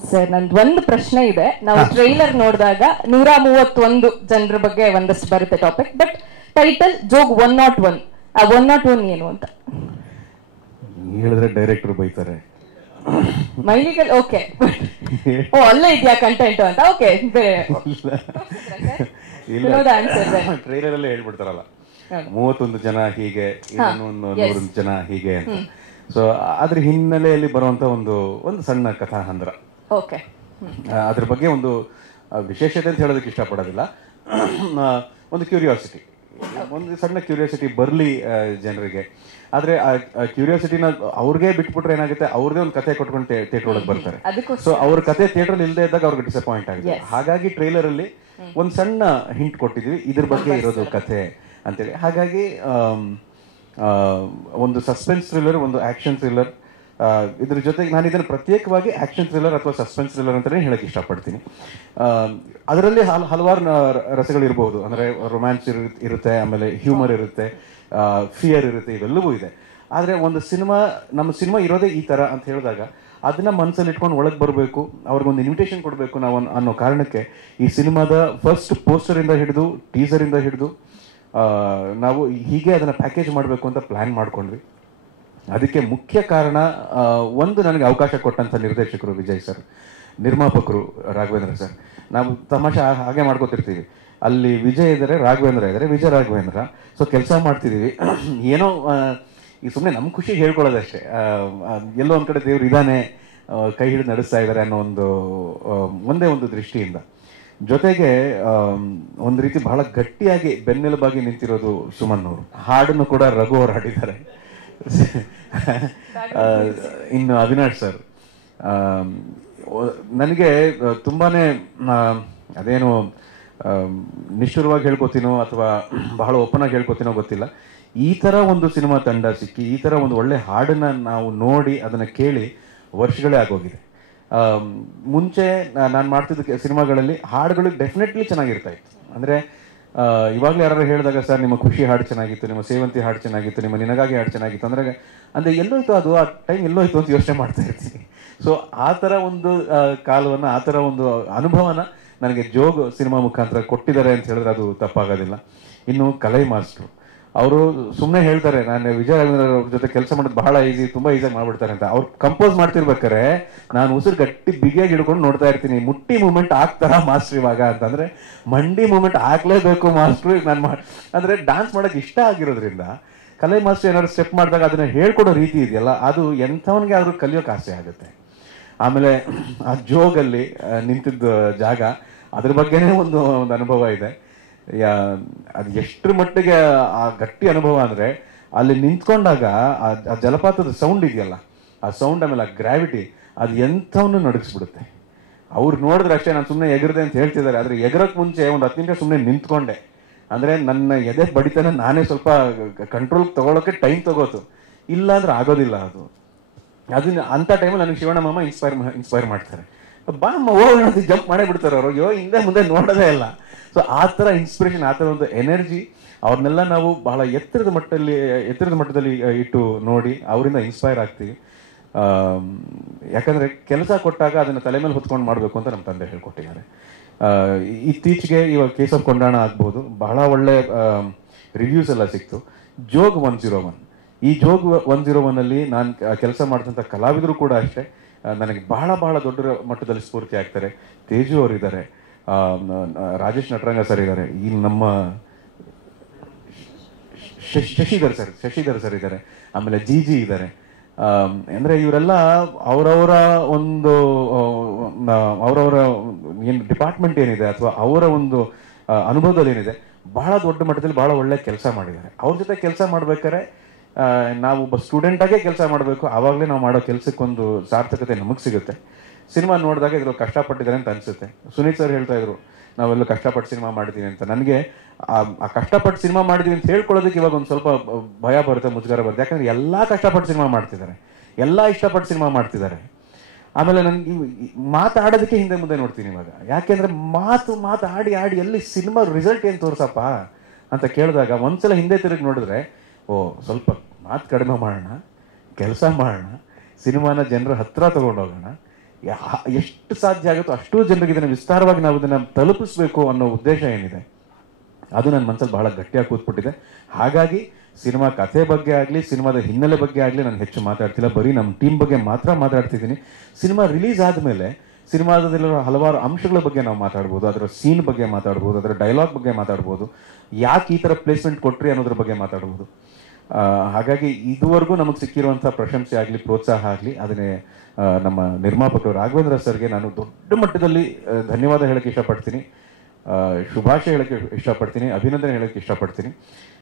Sir ನಂದು ಒಂದು ಪ್ರಶ್ನೆ ಇದೆ. ನಾವು ಟ್ರೈಲರ್ ನೋಡಿದಾಗ 131 ಜನರ ಬಗ್ಗೆ ಒಂದಷ್ಟು ಬರುತ್ತೆ ಟಾಪಿಕ್, ಬಟ್ ಟೈಟಲ್ ಜೋಗ್ 101. ಆ 101 ಏನು ಅಂತ ಹೇಳಿದ್ರೆ ಡೈರೆಕ್ಟರ್ ಬೈತಾರೆ. ಮೈಲಿಗಲ್ ಓಕೆ, ಓ ಅಲ್ಲೇ ಇದೆಯಾ ಕಂಟೆಂಟ್ ಅಂತ. ಓಕೆ, ಟ್ರೈಲರ್ ಅಲ್ಲೇ ಹೇಳ್ಬಿಡ್ತಾರಲ್ಲ 31 ಜನ ಹೀಗೆ, ಇನ್ನೊಂದು 100 ಜನ ಹೀಗೆ ಅಂತ. ಸೊ ಅದ್ರ ಹಿನ್ನೆಲೆಯಲ್ಲಿ ಬರುವಂತ ಒಂದು ಸಣ್ಣ ಕಥಾಹಂದ್ರ. ಓಕೆ, ಅದ್ರ ಬಗ್ಗೆ ಒಂದು ವಿಶೇಷತೆ ಅಂತ ಹೇಳೋದಕ್ಕೆ ಇಷ್ಟಪಡೋದಿಲ್ಲ, ಒಂದು ಕ್ಯೂರಿಯಾಸಿಟಿ, ಒಂದು ಸಣ್ಣ ಕ್ಯೂರಿಯಾಸಿಟಿ ಬರಲಿ ಜನರಿಗೆ. ಆದ್ರೆ ಆ ಕ್ಯೂರಿಯಾಸಿಟಿನ ಅವ್ರಿಗೆ ಬಿಟ್ಬಿಟ್ರೆ ಏನಾಗುತ್ತೆ, ಅವ್ರದೇ ಒಂದು ಕತೆ ಕೊಟ್ಕೊಂಡು ಥಿಯೇಟರ್ ಒಳಗೆ ಬರ್ತಾರೆ. ಸೊ ಅವ್ರ ಕತೆ ಥಿಯೇಟರ್ ಇಲ್ಲದೆ ಇದ್ದಾಗ ಅವ್ರಿಗೆ ಡಿಸಪಾಯಿಂಟ್ ಆಗಿದೆ. ಹಾಗಾಗಿ ಟ್ರೈಲರ್ ಅಲ್ಲಿ ಒಂದು ಸಣ್ಣ ಹಿಂಟ್ ಕೊಟ್ಟಿದ್ವಿ, ಇದ್ರ ಬಗ್ಗೆ ಇರೋದು ಕತೆ ಅಂತೇಳಿ. ಹಾಗಾಗಿ ಒಂದು ಸಸ್ಪೆನ್ಸ್ ಥ್ರಿಲ್ಲರ್, ಒಂದು ಆಕ್ಷನ್ ಥ್ರಿಲ್ಲರ್, ಇದ್ರ ಜೊತೆಗೆ ನಾನು ಇದನ್ನು ಪ್ರತ್ಯೇಕವಾಗಿ ಆಕ್ಷನ್ ಥ್ರಿಲ್ಲರ್ ಅಥವಾ ಸಸ್ಪೆನ್ಸ್ ಥ್ರಿಲ್ಲರ್ ಅಂತಲೇ ಹೇಳಕ್ಕೆ ಇಷ್ಟಪಡ್ತೀನಿ. ಅದರಲ್ಲಿ ಹಲವಾರು ರಸಗಳಿರ್ಬೋದು. ಅಂದರೆ ರೊಮ್ಯಾನ್ಸ್ ಇರುತ್ತೆ, ಆಮೇಲೆ ಹ್ಯೂಮರ್ ಇರುತ್ತೆ, ಫಿಯರ್ ಇರುತ್ತೆ, ಇವೆಲ್ಲವೂ ಇದೆ. ಆದರೆ ಒಂದು ನಮ್ಮ ಸಿನಿಮಾ ಇರೋದೇ ಈ ಥರ ಅಂತ ಹೇಳಿದಾಗ ಅದನ್ನ ಮನಸ್ಸಲ್ಲಿ ಇಟ್ಕೊಂಡು ಒಳಗೆ ಬರಬೇಕು, ಅವ್ರಿಗೊಂದು ಇನ್ವಿಟೇಷನ್ ಕೊಡಬೇಕು ನಾವು ಅನ್ನೋ ಕಾರಣಕ್ಕೆ ಈ ಸಿನಿಮಾದ ಫಸ್ಟ್ ಪೋಸ್ಟರಿಂದ ಹಿಡಿದು ಟೀಸರಿಂದ ಹಿಡಿದು ನಾವು ಹೀಗೆ ಅದನ್ನು ಪ್ಯಾಕೇಜ್ ಮಾಡಬೇಕು ಅಂತ ಪ್ಲ್ಯಾನ್ ಮಾಡ್ಕೊಂಡ್ವಿ. ಅದಕ್ಕೆ ಮುಖ್ಯ ಕಾರಣ ಒಂದು, ನನಗೆ ಅವಕಾಶ ಕೊಟ್ಟಂಥ ನಿರ್ದೇಶಕರು ವಿಜಯ್ ಸರ್, ನಿರ್ಮಾಪಕರು ರಾಘವೇಂದ್ರ ಸರ್. ನಾವು ತಮಾಷೆ ಹಾಗೆ ಮಾಡ್ಕೋತಿರ್ತೀವಿ, ಅಲ್ಲಿ ವಿಜಯ್ ಇದ್ದಾರೆ, ರಾಘವೇಂದ್ರ ಇದ್ದಾರೆ, ವಿಜಯ ರಾಘವೇಂದ್ರ. ಸೊ ಕೆಲಸ ಮಾಡ್ತಿದ್ದೀವಿ, ಏನೋ ಈ ಸುಮ್ಮನೆ ನಮ್ಮ ಖುಷಿ ಹೇಳ್ಕೊಳ್ಳೋದಷ್ಟೇ. ಎಲ್ಲೋ ಒಂದು ಕಡೆ ದೇವ್ರು ಇದ್ದಾನೆ, ಕೈ ಹಿಡಿದು ನಡೆಸ್ತಾ ಇದ್ದಾರೆ ಅನ್ನೋ ಒಂದೇ ಒಂದು ದೃಷ್ಟಿಯಿಂದ. ಜೊತೆಗೆ ಒಂದು ರೀತಿ ಬಹಳ ಗಟ್ಟಿಯಾಗಿ ಬೆನ್ನೆಲುಬಾಗಿ ನಿಂತಿರೋದು ಸುಮನ್ ಅವರು. ಹಾಡನ್ನು ಕೂಡ ರಘು ಅವರು ಹಾಡಿದ್ದಾರೆ. ಇನ್ನು ಅವಿನಾಶ್ ಸರ್, ನನಗೆ ತುಂಬಾನೇ ಅದೇನು ನಿಷ್ಠುರವಾಗಿ ಹೇಳ್ಕೊತೀನೋ ಅಥವಾ ಬಹಳ ಓಪನ್ ಆಗಿ ಹೇಳ್ಕೊತೀನೋ ಗೊತ್ತಿಲ್ಲ, ಈ ಥರ ಒಂದು ಸಿನಿಮಾ ತಂಡ ಸಿಕ್ಕಿ ಈ ಥರ ಒಂದು ಒಳ್ಳೆ ಹಾಡನ್ನು ನಾವು ನೋಡಿ ಅದನ್ನು ಕೇಳಿ ವರ್ಷಗಳೇ ಆಗೋಗಿದೆ. ಮುಂಚೆ ನಾನು ಮಾಡ್ತಿದ್ದ ಸಿನಿಮಾಗಳಲ್ಲಿ ಹಾಡುಗಳು ಡೆಫಿನೆಟ್ಲಿ ಚೆನ್ನಾಗಿರ್ತಾ ಇತ್ತು. ಅಂದರೆ ಇವಾಗಲೇ ಯಾರು ಹೇಳಿದಾಗ, ಸರ್ ನಿಮ್ಮ ಖುಷಿ ಹಾಡು ಚೆನ್ನಾಗಿತ್ತು, ನಿಮ್ಮ ಸೇವಂತಿ ಹಾಡು ಚೆನ್ನಾಗಿತ್ತು, ನಿಮ್ಮ ನಿನಗಾಗಿ ಹಾಡು ಚೆನ್ನಾಗಿತ್ತು ಅಂದರೆ ಎಲ್ಲೋಯ್ತು ಅದು, ಆ ಟೈಮ್ ಎಲ್ಲೋಯ್ತು ಅಂತ ಯೋಚನೆ ಮಾಡ್ತಾ ಇರ್ತೀನಿ. ಸೊ ಆ ಥರ ಒಂದು ಕಾಲವನ್ನು, ಆ ಥರ ಒಂದು ಅನುಭವನ ನನಗೆ ಜೋಗ್ ಸಿನಿಮಾ ಮುಖಾಂತರ ಕೊಟ್ಟಿದ್ದಾರೆ ಅಂತ ಹೇಳಿದ್ರೆ ಅದು ತಪ್ಪಾಗೋದಿಲ್ಲ. ಇನ್ನು ಕಲೈ ಮಾಸ್ಟ್ರು ಅವರು ಸುಮ್ಮನೆ ಹೇಳ್ತಾರೆ, ನಾನು ವಿಜಯ ರಾಘವೇಂದ್ರ ಅವ್ರ ಜೊತೆ ಕೆಲಸ ಮಾಡೋದು ಬಹಳ ಈಸಿ, ತುಂಬ ಈಸಿಯಾಗಿ ಮಾಡ್ಬಿಡ್ತಾರೆ ಅಂತ. ಅವ್ರು ಕಂಪೋಸ್ ಮಾಡ್ತಿರ್ಬೇಕಾರೆ ನಾನು ಉಸಿರು ಗಟ್ಟಿ ಬಿಗಿಯಾಗಿ ಹಿಡ್ಕೊಂಡು ನೋಡ್ತಾ ಇರ್ತೀನಿ, ಮುಟ್ಟಿ ಮೂಮೆಂಟ್ ಆಗ್ತಾರ ಮಾಸ್ಟ್ರ್ ಇವಾಗ ಅಂತಂದ್ರೆ ಮಂಡಿ ಮೂಮೆಂಟ್ ಆಗ್ಲೇಬೇಕು ಮಾಸ್ಟ್ರು. ಅಂದ್ರೆ ಡಾನ್ಸ್ ಮಾಡೋಕೆ ಇಷ್ಟ ಆಗಿರೋದ್ರಿಂದ ಕಲೈ ಮಾಸ್ಟರ್ ಏನಾದ್ರು ಸ್ಟೆಪ್ ಮಾಡಿದಾಗ ಅದನ್ನ ಹೇಳ್ಕೊಡೋ ರೀತಿ ಇದೆಯಲ್ಲ, ಅದು ಎಂಥವನಿಗೆ ಆದ್ರೂ ಕಲಿಯೋಕೆ ಆಸೆ ಆಗುತ್ತೆ. ಆಮೇಲೆ ಆ ಜೋಗಲ್ಲಿ ನಿಂತಿದ್ದ ಜಾಗ, ಅದ್ರ ಬಗ್ಗೆನೇ ಒಂದು ಅನುಭವ ಇದೆ. ಅದು ಎಷ್ಟರ ಮಟ್ಟಿಗೆ ಆ ಗಟ್ಟಿ ಅನುಭವ ಅಂದರೆ, ಅಲ್ಲಿ ನಿಂತ್ಕೊಂಡಾಗ ಆ ಜಲಪಾತದ ಸೌಂಡ್ ಇದೆಯಲ್ಲ, ಆ ಸೌಂಡ್ ಆಮೇಲೆ ಆ ಗ್ರಾವಿಟಿ ಅದು ಎಂಥವನ್ನು ನಡಗಿಸ್ಬಿಡುತ್ತೆ. ಅವ್ರು ನೋಡಿದ್ರೆ ಅಷ್ಟೇ, ನಾನು ಸುಮ್ಮನೆ ಎಗರದೆ ಅಂತ ಹೇಳ್ತಿದ್ದಾರೆ, ಆದರೆ ಎಗರಕ್ಕೆ ಮುಂಚೆ ಒಂದು 10 ನಿಮಿಷ ಸುಮ್ಮನೆ ನಿಂತ್ಕೊಂಡೆ. ಅಂದರೆ ನನ್ನ ಎದೆ ಬಡಿತಾನೆ ನಾನೇ ಸ್ವಲ್ಪ ಕಂಟ್ರೋಲ್ ತಗೊಳ್ಳೋಕೆ ಟೈಮ್ ತಗೋತು, ಇಲ್ಲ ಅಂದ್ರೆ ಆಗೋದಿಲ್ಲ ಅದು. ಅದನ್ನ ಅಂಥ ಟೈಮಲ್ಲಿ ನನಗೆ ಶಿವಣ್ಣ ಮಾಮ ಇನ್ಸ್ಪೈರ್ ಮಾಡ್ತಾರೆ. ಬಾ ಹೋಗಿ ಜಂಪ್ ಮಾಡೇ ಬಿಡ್ತಾರೆ ಅವರು, ಅಯ್ಯೋ ಹಿಂದೆ ಮುಂದೆ ನೋಡೋದೇ ಇಲ್ಲ. ಸೊ ಆ ಥರ ಇನ್ಸ್ಪಿರೇಷನ್, ಆ ಥರ ಒಂದು ಎನರ್ಜಿ, ಅವ್ರನ್ನೆಲ್ಲ ನಾವು ಬಹಳ ಎತ್ತರದ ಮಟ್ಟದಲ್ಲಿ ಇಟ್ಟು ನೋಡಿ ಅವರಿಂದ ಇನ್ಸ್ಪೈರ್ ಆಗ್ತೀವಿ. ಯಾಕಂದರೆ ಕೆಲಸ ಕೊಟ್ಟಾಗ ಅದನ್ನು ತಲೆ ಮೇಲೆ ಹೊತ್ಕೊಂಡು ಮಾಡಬೇಕು ಅಂತ ನಮ್ಮ ತಂದೆ ಹೇಳ್ಕೊಟ್ಟಿದ್ದಾರೆ. ಇತ್ತೀಚೆಗೆ ಇವಾಗ ಕೇಸ್ ಆಫ್ ಕೊಂಡಾಣ ಆಗ್ಬೋದು, ಬಹಳ ಒಳ್ಳೆ ರಿವ್ಯೂಸ್ ಎಲ್ಲ ಸಿಕ್ತು. ಜೋಗ್ 101, ಈ ಜೋಗ್ 101 ನಾನು ಕೆಲಸ ಮಾಡಿದಂಥ ಕಲಾವಿದರು ಕೂಡ ಅಷ್ಟೇ ನನಗೆ ಬಹಳ ಬಹಳ ದೊಡ್ಡ ಮಟ್ಟದಲ್ಲಿ ಸ್ಫೂರ್ತಿ ಆಗ್ತಾರೆ. ತೇಜು ಅವರಿದ್ದಾರೆ, ರಾಜೇಶ್ ನಟರಂಗ ಸರ್ ಇದ್ದಾರೆ, ಈ ನಮ್ಮ ಶಶಿಧರ್ ಸರ್ ಇದ್ದಾರೆ, ಆಮೇಲೆ ಜಿ ಇದ್ದಾರೆ. ಅಂದರೆ ಇವರೆಲ್ಲ ಅವರವರ ಏನು ಡಿಪಾರ್ಟ್ಮೆಂಟ್ ಏನಿದೆ ಅಥವಾ ಅವರ ಒಂದು ಅನುಭವದಲ್ಲಿ ಏನಿದೆ, ಬಹಳ ದೊಡ್ಡ ಮಟ್ಟದಲ್ಲಿ ಬಹಳ ಒಳ್ಳೆ ಕೆಲಸ ಮಾಡಿದ್ದಾರೆ. ಅವ್ರ ಜೊತೆ ಕೆಲಸ ಮಾಡ್ಬೇಕಾದ್ರೆ ನಾವು ಒಬ್ಬ ಸ್ಟೂಡೆಂಟಾಗೇ ಕೆಲಸ ಮಾಡಬೇಕು, ಆವಾಗಲೇ ನಾವು ಮಾಡೋ ಕೆಲಸಕ್ಕೊಂದು ಸಾರ್ಥಕತೆ ನಮಗೆ ಸಿಗುತ್ತೆ. ಸಿನಿಮಾ ನೋಡಿದಾಗ ಇದ್ರಲ್ಲಿ ಕಷ್ಟಪಟ್ಟಿದ್ದಾರೆ ಅಂತ ಅನಿಸುತ್ತೆ. ಸುನೀತ್ ಸರ್ ಹೇಳ್ತಾ ಇದ್ರು, ನಾವೆಲ್ಲ ಕಷ್ಟಪಟ್ಟು ಸಿನಿಮಾ ಮಾಡಿದ್ದೀವಿ ಅಂತ. ನನಗೆ ಆ ಕಷ್ಟಪಟ್ಟು ಸಿನಿಮಾ ಮಾಡಿದ್ದೀವಿ ಅಂತ ಹೇಳ್ಕೊಳ್ಳೋದಕ್ಕೆ ಇವಾಗ ಒಂದು ಸ್ವಲ್ಪ ಭಯ ಬರುತ್ತೆ, ಮುಜುಗರ ಬರುತ್ತೆ. ಯಾಕಂದ್ರೆ ಎಲ್ಲ ಕಷ್ಟಪಟ್ಟು ಸಿನಿಮಾ ಮಾಡ್ತಿದ್ದಾರೆ, ಎಲ್ಲ ಇಷ್ಟಪಟ್ಟು ಸಿನಿಮಾ ಮಾಡ್ತಿದ್ದಾರೆ. ಆಮೇಲೆ ನನಗೆ ಮಾತಾಡೋದಕ್ಕೆ ಹಿಂದೆ ಮುಂದೆ ನೋಡ್ತೀನಿ ಇವಾಗ. ಯಾಕೆಂದ್ರೆ ಮಾತು ಆಡಿ ಎಲ್ಲಿ ಸಿನಿಮಾ ರಿಸಲ್ಟ್ ಏನು ತೋರ್ಸಪ್ಪ ಅಂತ ಕೇಳಿದಾಗ ಒಂದ್ಸಲ ಹಿಂದೆ ತಿರುಗಿ ನೋಡಿದ್ರೆ, ಓ ಸ್ವಲ್ಪ ಮಾತು ಕಡಿಮೆ ಮಾಡೋಣ, ಕೆಲಸ ಮಾಡೋಣ, ಸಿನಿಮಾನ ಜನರ ಹತ್ರ ತಗೊಂಡೋಗೋಣ, ಎಷ್ಟು ಸಾಧ್ಯ ಆಗುತ್ತೋ ಅಷ್ಟು ಜನರಿಗೆ ಇದನ್ನು ವಿಸ್ತಾರವಾಗಿ ನಾವು ಇದನ್ನು ತಲುಪಿಸ್ಬೇಕು ಅನ್ನೋ ಉದ್ದೇಶ ಏನಿದೆ ಅದು ನನ್ನ ಮನಸ್ಸಲ್ಲಿ ಬಹಳ ಗಟ್ಟಿಯಾಗಿ ಕೂತ್ಬಿಟ್ಟಿದೆ. ಹಾಗಾಗಿ ಸಿನಿಮಾ ಕಥೆ ಬಗ್ಗೆ ಆಗಲಿ, ಸಿನಿಮಾದ ಹಿನ್ನೆಲೆ ಬಗ್ಗೆ ಆಗಲಿ ನಾನು ಹೆಚ್ಚು ಮಾತಾಡ್ತಿಲ್ಲ, ಬರೀ ನಮ್ಮ ಟೀಮ್ ಬಗ್ಗೆ ಮಾತ್ರ ಮಾತಾಡ್ತಿದ್ದೀನಿ. ಸಿನಿಮಾ ರಿಲೀಸ್ ಆದಮೇಲೆ ಸಿನಿಮಾದಲ್ಲಿರೋ ಹಲವಾರು ಅಂಶಗಳ ಬಗ್ಗೆ ನಾವು ಮಾತಾಡ್ಬೋದು, ಅದರ ಸೀನ್ ಬಗ್ಗೆ ಮಾತಾಡ್ಬೋದು, ಅದರ ಡೈಲಾಗ್ ಬಗ್ಗೆ ಮಾತಾಡ್ಬೋದು, ಯಾಕೆ ಈ ಥರ ಪ್ಲೇಸ್ಮೆಂಟ್ ಕೊಟ್ರಿ ಅನ್ನೋದ್ರ ಬಗ್ಗೆ ಮಾತಾಡ್ಬೋದು. ಹಾಗಾಗಿ ಇದುವರೆಗೂ ನಮಗೆ ಸಿಕ್ಕಿರುವಂಥ ಪ್ರಶಂಸೆ ಆಗಲಿ, ಪ್ರೋತ್ಸಾಹ ಆಗಲಿ, ಅದನ್ನೇ ನಮ್ಮ ನಿರ್ಮಾಪಕರು ರಾಘವೇಂದ್ರ ಸರ್ಗೆ ನಾನು ದೊಡ್ಡ ಮಟ್ಟದಲ್ಲಿ ಧನ್ಯವಾದ ಹೇಳೋಕ್ಕೆ ಇಷ್ಟಪಡ್ತೀನಿ, ಶುಭಾಶಯ ಹೇಳೋಕ್ಕೆ ಇಷ್ಟಪಡ್ತೀನಿ, ಅಭಿನಂದನೆ ಹೇಳೋಕ್ಕೆ ಇಷ್ಟಪಡ್ತೀನಿ.